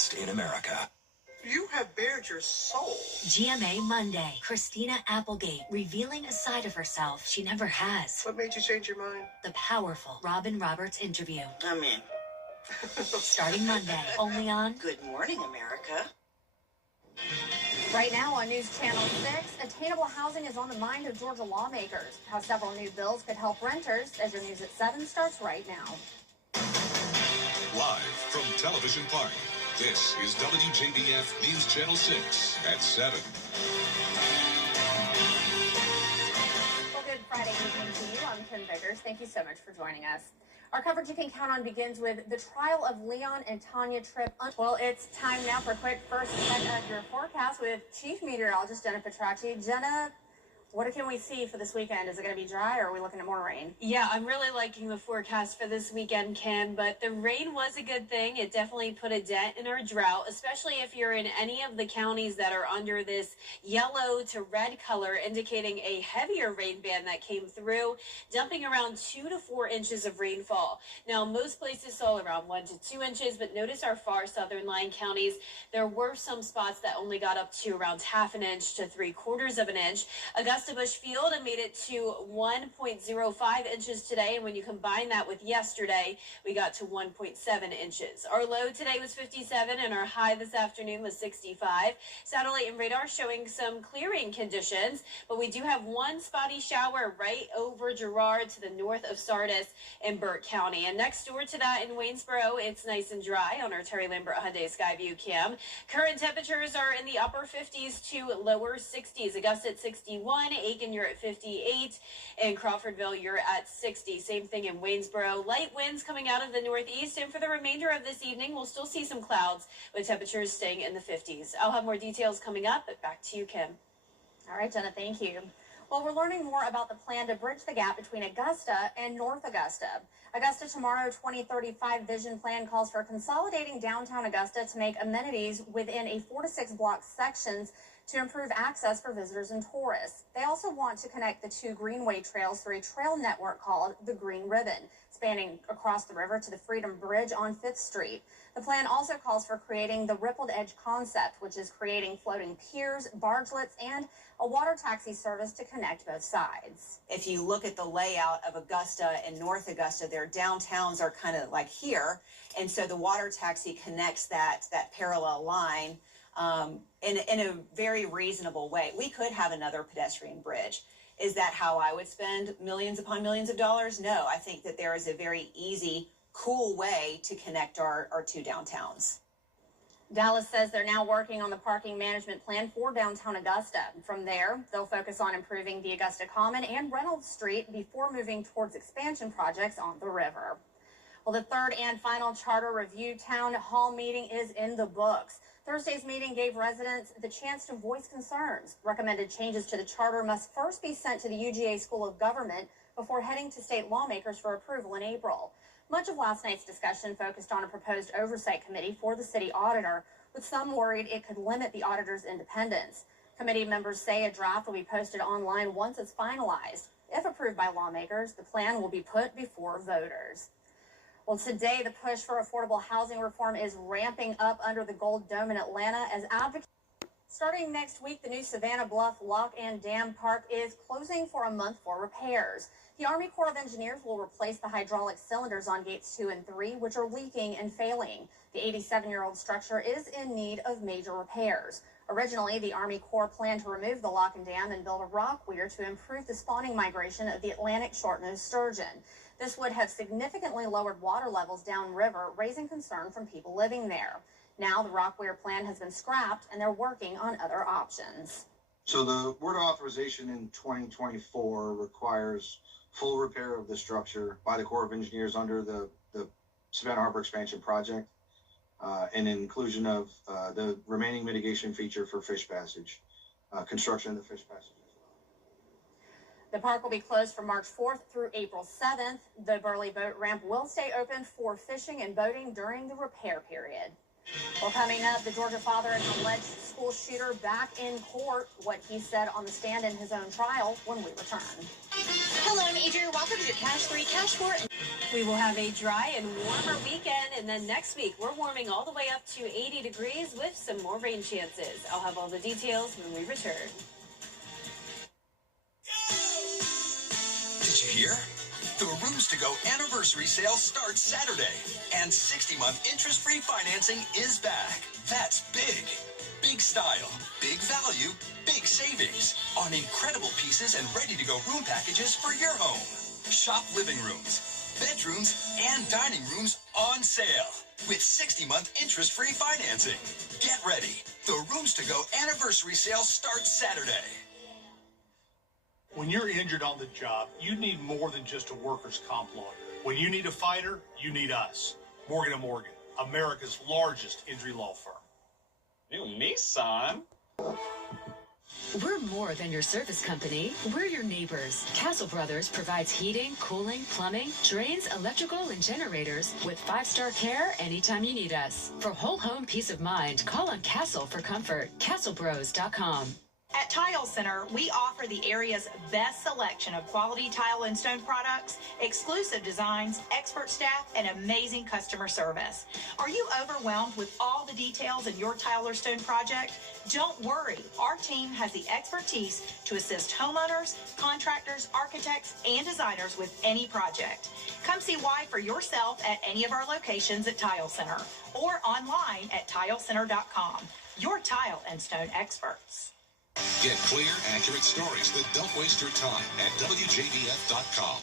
best in America. You have bared your soul. GMA Monday. Christina Applegate revealing a side of herself she never has. What made you change your mind? The powerful Robin Roberts interview. I'm in. Starting Monday, only on Good Morning America. Right now on News Channel 6, attainable housing is on the mind of Georgia lawmakers. How several new bills could help renters. As your News at 7 starts right now. Live from Television Park, this is WJBF News Channel 6 at 7. Well, good Friday evening to you. I'm Kim Biggers. Thank you so much for joining us. Our coverage you can count on begins with the trial of Leon and Tanya Tripp. Well, it's time now for a quick first check of your forecast with Chief Meteorologist Jenna Petracci. Jenna, what can we see for this weekend? Is it going to be dry or are we looking at more rain? Yeah, I'm really liking the forecast for this weekend, Kim, but the rain was a good thing. It definitely put a dent in our drought, especially if you're in any of the counties that are under this yellow to red color, indicating a heavier rain band that came through, dumping around 2 to 4 inches of rainfall. Now, most places saw around 1 to 2 inches, but notice our far southern line counties, there were some spots that only got up to around half an inch to 3/4 of an inch. Augusta Bushfield made it to 1.05 inches today, and when you combine that with yesterday, we got to 1.7 inches. Our low today was 57, and our high this afternoon was 65. Satellite and radar showing some clearing conditions, but we do have one spotty shower right over Girard to the north of Sardis in Burke County. And next door to that in Waynesboro, it's nice and dry on our Terry Lambert Hyundai Skyview cam. Current temperatures are in the upper 50s to lower 60s. Augusta at 61. Aiken, you're at 58. In Crawfordville, you're at 60. Same thing in Waynesboro. Light winds coming out of the northeast. And for the remainder of this evening, we'll still see some clouds with temperatures staying in the 50s. I'll have more details coming up, but back to you, Kim. All right, Jenna, thank you. Well, we're learning more about the plan to bridge the gap between Augusta and North Augusta. Augusta Tomorrow 2035 Vision Plan calls for consolidating downtown Augusta to make amenities within a 4 to 6 block sections to improve access for visitors and tourists. They also want to connect the two greenway trails through a trail network called the Green Ribbon, spanning across the river to the Freedom Bridge on 5th Street. The plan also calls for creating the Rippled Edge concept, which is creating floating piers, bargelets, and a water taxi service to connect both sides. If you look at the layout of Augusta and North Augusta, their downtowns are kind of like here, and so the water taxi connects that parallel line in a very reasonable way. We could have another pedestrian bridge. Is that how I would spend millions upon millions of dollars? No, I think that there is a very easy, cool way to connect our two downtowns. Dallas says they're now working on the parking management plan for downtown Augusta. From there, they'll focus on improving the Augusta Common and Reynolds Street before moving towards expansion projects on the river. Well, the third and final charter review town hall meeting is in the books. Thursday's meeting gave residents the chance to voice concerns. Recommended changes to the charter must first be sent to the UGA School of Government before heading to state lawmakers for approval in April. Much of last night's discussion focused on a proposed oversight committee for the city auditor, with some worried it could limit the auditor's independence. Committee members say a draft will be posted online once it's finalized. If approved by lawmakers, the plan will be put before voters. Well, today, the push for affordable housing reform is ramping up under the Gold Dome in Atlanta as advocates. Starting next week, the new Savannah Bluff Lock and Dam Park is closing for a month for repairs. The Army Corps of Engineers will replace the hydraulic cylinders on gates 2 and 3, which are leaking and failing. The 87-year-old structure is in need of major repairs. Originally, the Army Corps planned to remove the lock and dam and build a rock weir to improve the spawning migration of the Atlantic short-nosed sturgeon. This would have significantly lowered water levels downriver, raising concern from people living there. Now the rock weir plan has been scrapped, and they're working on other options. So the word authorization in 2024 requires full repair of the structure by the Corps of Engineers under the Savannah Harbor Expansion Project, and inclusion of the remaining mitigation feature for fish passage, construction of the fish passage. The park will be closed from March 4th through April 7th. The Burley Boat Ramp will stay open for fishing and boating during the repair period. Well, coming up, the Georgia father and alleged school shooter back in court. What he said on the stand in his own trial when we return. Hello, I'm Adrian. Welcome to Cash 3, Cash 4. We will have a dry and warmer weekend, and then next week we're warming all the way up to 80 degrees with some more rain chances. I'll have all the details when we return. Did you hear? The Rooms to Go anniversary sale starts Saturday, and 60-month interest-free financing is back. That's big. Big style, big value, big savings on incredible pieces and ready-to-go room packages for your home. Shop living rooms, bedrooms, and dining rooms on sale with 60-month interest-free financing. Get ready. The Rooms to Go anniversary sale starts Saturday. When you're injured on the job, you need more than just a workers' comp lawyer. When you need a fighter, you need us. Morgan & Morgan, America's largest injury law firm. New Nissan? We're more than your service company. We're your neighbors. Castle Brothers provides heating, cooling, plumbing, drains, electrical, and generators with 5-star care anytime you need us. For whole home peace of mind, call on Castle for comfort. CastleBros.com. At Tile Center, we offer the area's best selection of quality tile and stone products, exclusive designs, expert staff, and amazing customer service. Are you overwhelmed with all the details in your tile or stone project? Don't worry. Our team has the expertise to assist homeowners, contractors, architects, and designers with any project. Come see why for yourself at any of our locations at Tile Center or online at tilecenter.com. Your tile and stone experts. Get clear, accurate stories that don't waste your time at WJBF.com.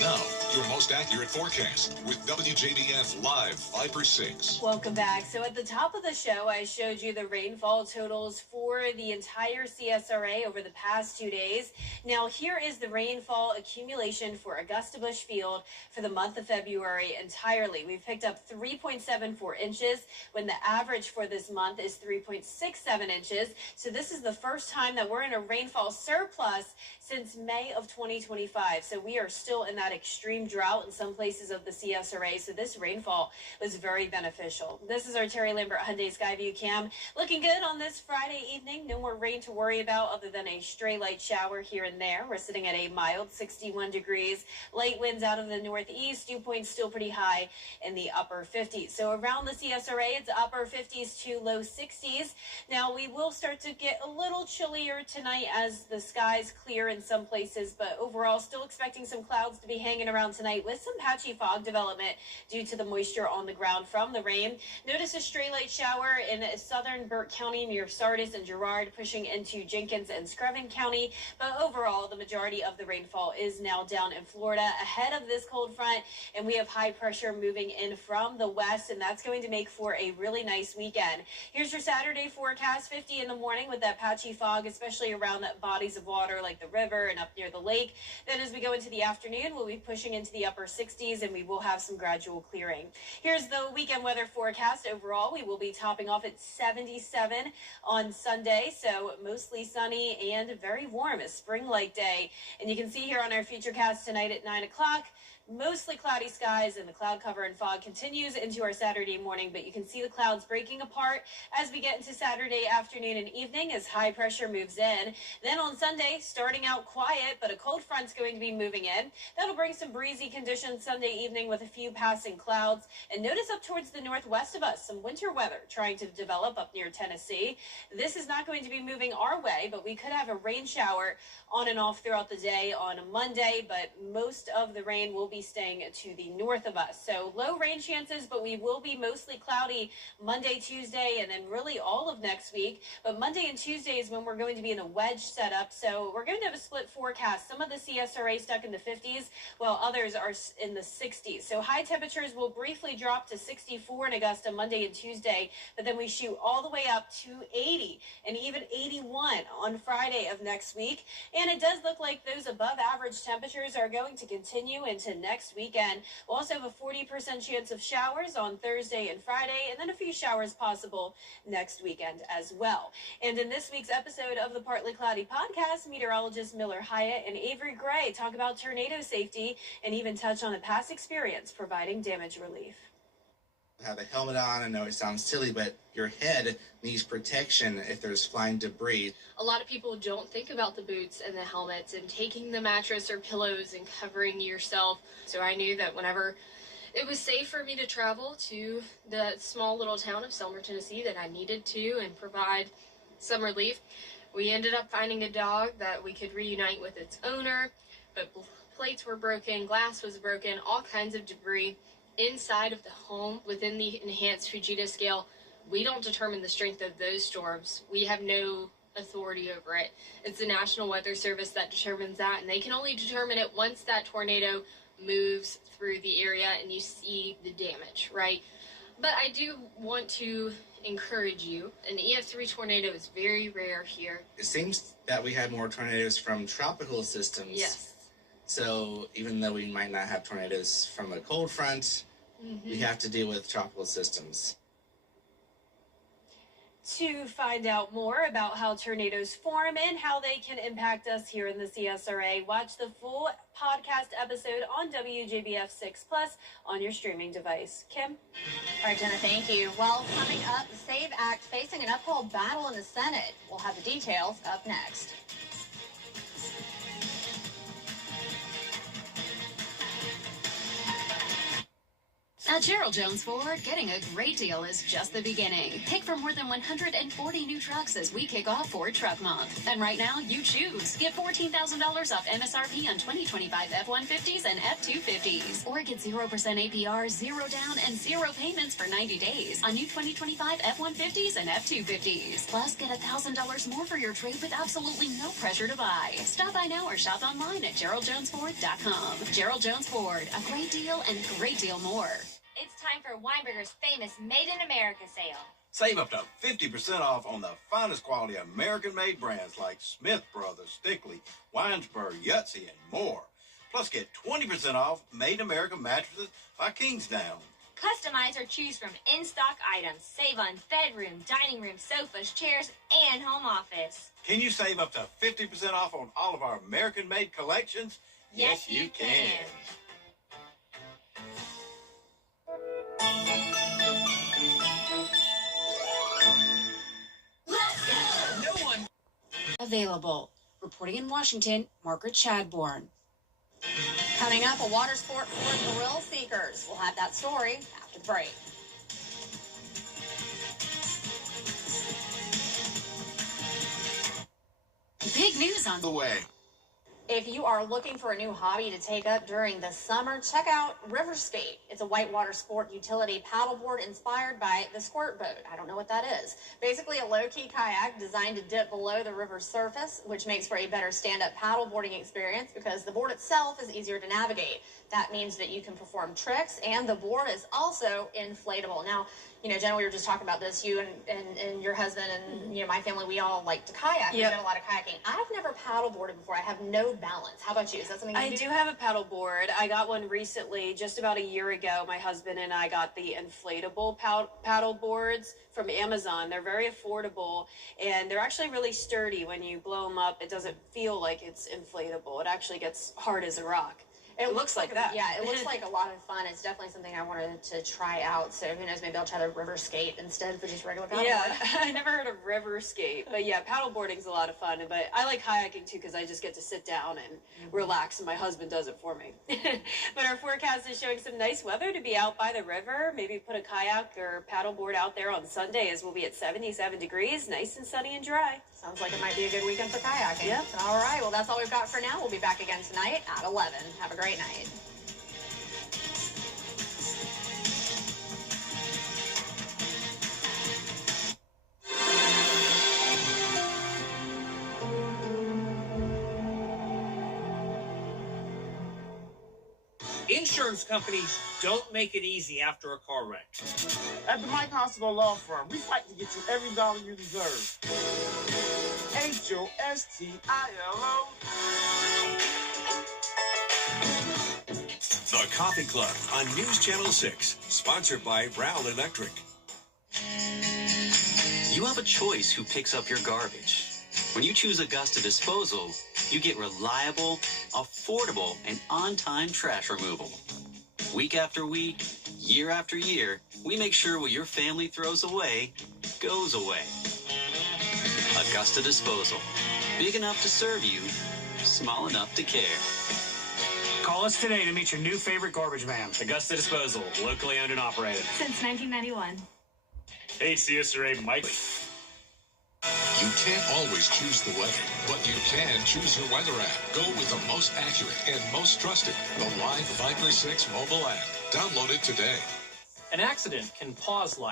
Now, your most accurate forecast with WJBF Live 5/6. Welcome back. So at the top of the show, I showed you the rainfall totals for the entire CSRA over the past 2 days. Now here is the rainfall accumulation for Augusta Bush Field for the month of February entirely. We've picked up 3.74 inches when the average for this month is 3.67 inches. So this is the first time that we're in a rainfall surplus since May of 2025. So we are still in that extreme drought in some places of the CSRA. So this rainfall was very beneficial. This is our Terry Lambert Hyundai Skyview cam. Looking good on this Friday evening. No more rain to worry about other than a stray light shower here and there. We're sitting at a mild 61 degrees. Light winds out of the northeast. Dew points still pretty high in the upper 50s. So around the CSRA, it's upper 50s to low 60s. Now we will start to get a little chillier tonight as the skies clear in some places, but overall still expecting some clouds to be hanging around tonight with some patchy fog development due to the moisture on the ground from the rain. Notice a stray light shower in southern Burke County near Sardis and Girard, pushing into Jenkins and Screven County. But overall, the majority of the rainfall is now down in Florida ahead of this cold front, and we have high pressure moving in from the west, and that's going to make for a really nice weekend. Here's your Saturday forecast: 50 in the morning with that patchy fog, especially around that bodies of water like the river and up near the lake. Then as we go into the afternoon, we'll be pushing into the upper 60s, and we will have some gradual clearing. Here's the weekend weather forecast. Overall, we will be topping off at 77 on Sunday, so mostly sunny and very warm, a spring-like day. And you can see here on our Futurecast tonight at 9 o'clock, mostly cloudy skies, and the cloud cover and fog continues into our Saturday morning, but you can see the clouds breaking apart as we get into Saturday afternoon and evening as high pressure moves in. Then on Sunday, starting out quiet, but a cold front's going to be moving in. That'll bring some breezy conditions Sunday evening with a few passing clouds. And notice up towards the northwest of us, some winter weather trying to develop up near Tennessee. This is not going to be moving our way, but we could have a rain shower on and off throughout the day on Monday, but most of the rain will be staying to the north of us. So low rain chances, but we will be mostly cloudy Monday, Tuesday, and then really all of next week. But Monday and Tuesday is when we're going to be in a wedge setup. So we're going to have a split forecast. Some of the CSRA stuck in the 50s, while others are in the 60s. So high temperatures will briefly drop to 64 in Augusta Monday and Tuesday, but then we shoot all the way up to 80 and even 81 on Friday of next week. And it does look like those above average temperatures are going to continue into next weekend. We'll also have a 40% chance of showers on Thursday and Friday, and then a few showers possible next weekend as well. And in this week's episode of the Partly Cloudy podcast, meteorologist Miller Hyatt and Avery Gray talk about tornado safety and even touch on a past experience providing damage relief. Have a helmet on. I know it sounds silly, but your head needs protection if there's flying debris. A lot of people don't think about the boots and the helmets and taking the mattress or pillows and covering yourself. So I knew that whenever it was safe for me to travel to the small little town of Selmer, Tennessee, that I needed to and provide some relief. We ended up finding a dog that we could reunite with its owner, but plates were broken, glass was broken, all kinds of debris inside of the home. Within the enhanced Fujita scale, we don't determine the strength of those storms. We have no authority over it. It's the National Weather Service that determines that, and they can only determine it once that tornado moves through the area and you see the damage, right? But I do want to encourage you. An EF3 tornado is very rare here. It seems that we had more tornadoes from tropical systems. Yes. So even though we might not have tornadoes from a cold front, we have to deal with tropical systems. To find out more about how tornadoes form and how they can impact us here in the CSRA, watch the full podcast episode on WJBF 6 Plus on your streaming device. Kim? All right, Jenna, thank you. Well, coming up, the SAVE Act facing an uphill battle in the Senate. We'll have the details up next. At Gerald Jones Ford, getting a great deal is just the beginning. Pick from more than 140 new trucks as we kick off Ford Truck Month. And right now, you choose. Get $14,000 off MSRP on 2025 F-150s and F-250s. Or get 0% APR, 0 down, and 0 payments for 90 days on new 2025 F-150s and F-250s. Plus, get $1,000 more for your trade with absolutely no pressure to buy. Stop by now or shop online at GeraldJonesFord.com. Gerald Jones Ford, a great deal and great deal more. It's time for Weinberger's famous Made in America sale. Save up to 50% off on the finest quality American-made brands like Smith Brothers, Stickley, Weinsberg, Yahtzee, and more. Plus, get 20% off Made in America mattresses by Kingsdown. Customize or choose from in-stock items. Save on bedroom, dining room, sofas, chairs, and home office. Can you save up to 50% off on all of our American-made collections? Yes, you can. Available. Reporting in Washington, Margaret Chadbourne. Coming up, a water sport for thrill seekers. We'll have that story after the break. Big news on the way. If you are looking for a new hobby to take up during the summer, check out River Skate. It's a whitewater sport utility paddleboard inspired by the squirt boat. I don't know what that is. Basically a low-key kayak designed to dip below the river's surface, which makes for a better stand-up paddleboarding experience because the board itself is easier to navigate. That means that you can perform tricks, and the board is also inflatable. Now, you know, Jenna, we were just talking about this. You and your husband and, you know, my family, we all like to kayak. We've done a lot of kayaking. I've never paddleboarded before. I have no balance. How about you? Is that something you do? I do have a paddleboard. I got one recently, just about a year ago. My husband and I got the inflatable paddle boards from Amazon. They're very affordable, and they're actually really sturdy. When you blow them up, it doesn't feel like it's inflatable. It actually gets hard as a rock. It looks like that. Yeah, it looks like a lot of fun. It's definitely something I wanted to try out. So who knows, maybe I'll try the river skate instead for just regular paddleboard. Yeah, I never heard of river skate. But yeah, paddleboarding's a lot of fun. But I like kayaking too because I just get to sit down and relax, and my husband does it for me. But our forecast is showing some nice weather to be out by the river. Maybe put a kayak or paddleboard out there on Sunday, as we'll be at 77 degrees, nice and sunny and dry. Sounds like it might be a good weekend for kayaking. Yep. All right, well, that's all we've got for now. We'll be back again tonight at 11. Have a great night. Insurance companies don't make it easy after a car wreck. At the Mike Hospital Law Firm, we fight to get you every dollar you deserve. HOSTILO. The Coffee Club on News Channel 6, sponsored by Brown Electric. You have a choice who picks up your garbage. When you choose Augusta Disposal, you get reliable, affordable, and on-time trash removal. Week after week, year after year, we make sure what your family throws away goes away. Augusta Disposal. Big enough to serve you, small enough to care. Call us today to meet your new favorite garbage man. Augusta Disposal, locally owned and operated. Since 1991. Hey, CSRA Mike. You can't always choose the weather, but you can choose your weather app. Go with the most accurate and most trusted, the Live Viper 6 mobile app. Download it today. An accident can pause life.